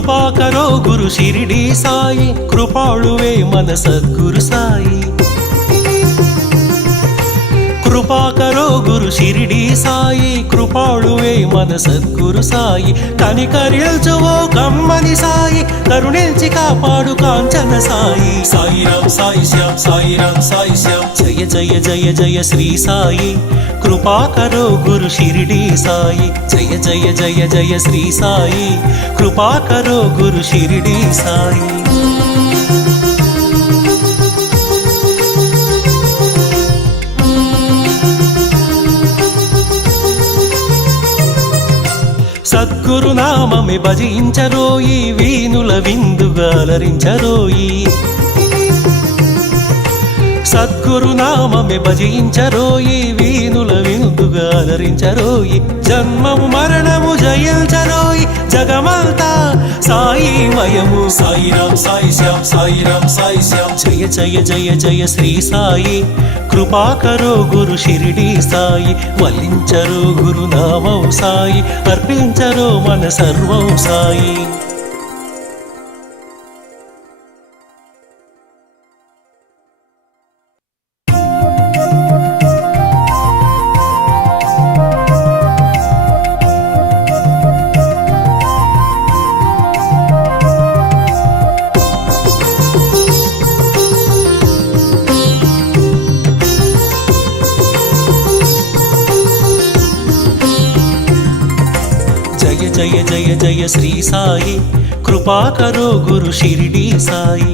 కృపాకరో గురు షిరిడి సాయి, కృపాళువే మన సద్గురు సాయి. కృపాకరో గురు షిరిడి సాయి, కృపాళువే మన సద్గురు సాయి. కనికరించువో కమ్మని సాయి, కరుణించి కాపాడు కాంచన సాయి. సాయిరాం సాయి శ్యాం, సాయిరాం సాయి శ్యాం, జయ జయ జయ జయ శ్రీ సాయి. కృపాకరో గురు షిరిడి సాయి, జయ జయ జయ జయ శ్రీ సాయి. కృపాకరో గురు షిరిడి సాయి. సద్గురు నామమే భజించరోయి, వీనుల విందుగా అలరించరోయి. సద్గురు నామమే భజించరోయి, వీనుల విందుగా అలరించరోయి. జన్మము మరణము జయించరోయి, జగమంతా సాయి మయము. సాయిరాం సాయి శ్యాం, సాయిరాం సాయి శ్యాం, జయ జయ జయ జయ శ్రీ సాయి. కృపాకరో గురు షిరిడి సాయి, వల్లించరో గురు నామం సాయి, అర్పించరో మన సర్వం సాయి. జయ జయ జయ శ్రీ సాయి. కృపాకరో గురు షిరిడి సాయి,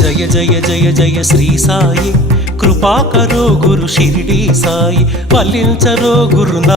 జయ జయ జయ జయ శ్రీ సాయి. కృపాకరో గురు షిరిడి సాయి, వల్లించరో గురు